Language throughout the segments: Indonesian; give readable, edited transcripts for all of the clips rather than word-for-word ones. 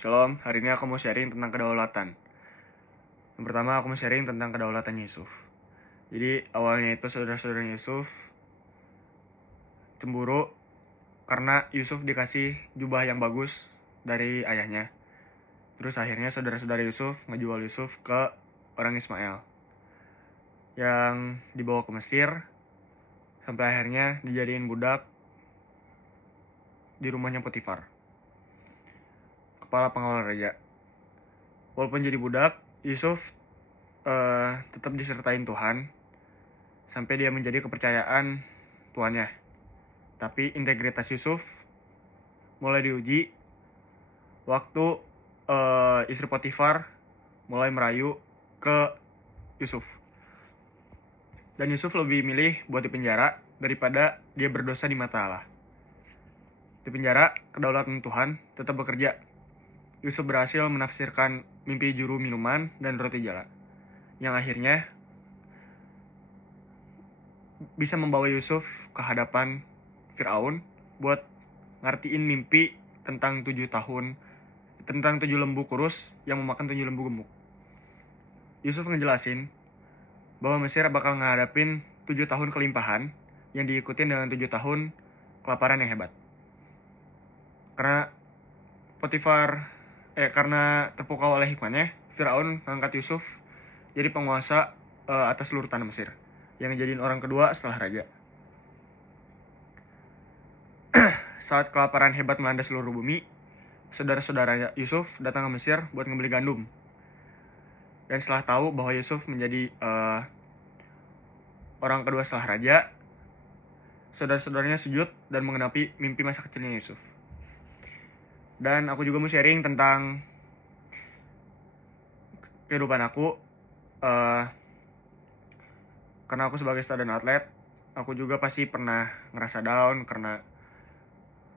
Shalom, hari ini aku mau sharing tentang kedaulatan. Yang pertama aku mau sharing tentang kedaulatan Yusuf. Jadi awalnya itu saudara-saudara Yusuf cemburu karena Yusuf dikasih jubah yang bagus dari ayahnya. Terus akhirnya saudara-saudara Yusuf ngejual Yusuf ke orang Ismail yang dibawa ke Mesir sampai akhirnya dijadiin budak di rumahnya Potifar, kepala pengawal raja. Walaupun jadi budak, Yusuf tetap disertain Tuhan sampai dia menjadi kepercayaan tuannya. Tapi integritas Yusuf mulai diuji waktu istri Potifar mulai merayu ke Yusuf. Dan Yusuf lebih milih buat dipenjara daripada dia berdosa di mata Allah. Di penjara, kedaulatan Tuhan tetap bekerja. Yusuf berhasil menafsirkan mimpi juru minuman dan roti jala, yang akhirnya bisa membawa Yusuf ke hadapan Firaun buat ngertiin mimpi tentang 7 lembu kurus yang memakan 7 lembu gemuk. Yusuf ngejelasin bahwa Mesir bakal ngadapin 7 tahun kelimpahan yang diikutin dengan 7 tahun kelaparan yang hebat. Karena terpukau oleh hikmahnya, Firaun mengangkat Yusuf jadi penguasa atas seluruh tanah Mesir, yang ngejadiin orang kedua setelah raja. Saat kelaparan hebat melanda seluruh bumi, saudara-saudara Yusuf datang ke Mesir buat ngebeli gandum. Dan setelah tahu bahwa Yusuf menjadi orang kedua setelah raja, saudara-saudaranya sujud dan mengenapi mimpi masa kecilnya Yusuf. Dan aku juga mau sharing tentang kehidupan aku. Karena aku sebagai student atlet, aku juga pasti pernah ngerasa down karena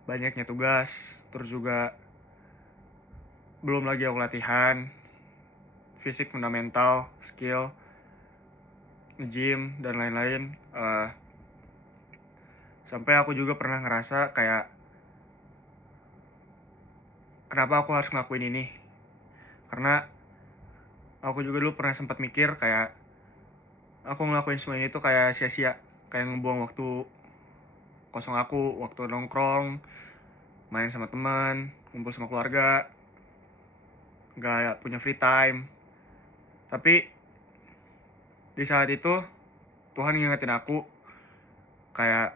banyaknya tugas. Terus juga belum lagi aku latihan fisik fundamental, skill, gym, dan lain-lain. Sampai aku juga pernah ngerasa kayak, kenapa aku harus ngelakuin ini? Karena aku juga dulu pernah sempat mikir kayak, aku ngelakuin semua ini tuh kayak sia-sia, kayak ngebuang waktu kosong aku, waktu nongkrong, main sama teman, kumpul sama keluarga, gak punya free time. Tapi di saat itu Tuhan ngingetin aku kayak,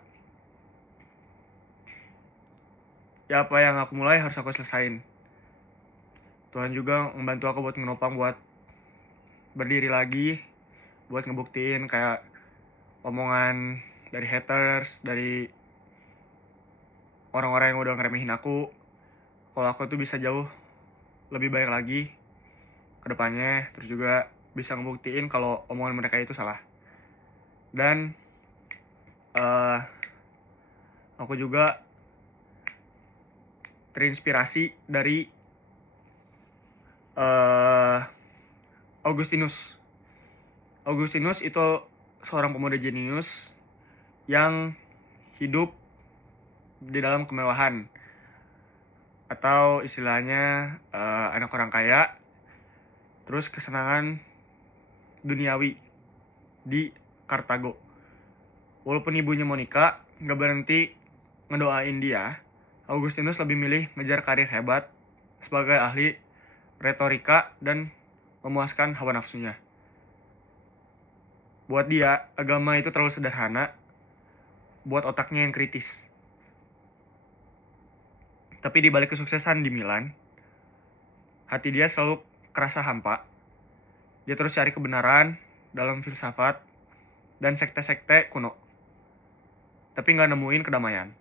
ya apa yang aku mulai harus aku selesain. Tuhan juga membantu aku buat ngenopang buat berdiri lagi, buat ngebuktiin kayak omongan dari haters, dari orang-orang yang udah ngeremehin aku, kalau aku tuh bisa jauh lebih baik lagi ke depannya. Terus juga bisa ngebuktiin kalau omongan mereka itu salah. Dan aku juga terinspirasi dari Augustinus. Augustinus itu seorang pemuda jenius yang hidup di dalam kemewahan, atau istilahnya anak orang kaya, terus kesenangan duniawi di Kartago. Walaupun ibunya Monica gak berhenti ngedoain dia, Augustinus lebih milih ngejar karir hebat sebagai ahli retorika dan memuaskan hawa nafsunya. Buat dia, agama itu terlalu sederhana buat otaknya yang kritis. Tapi di balik kesuksesan di Milan, hati dia selalu kerasa hampa. Dia terus cari kebenaran dalam filsafat dan sekte-sekte kuno, tapi gak nemuin kedamaian.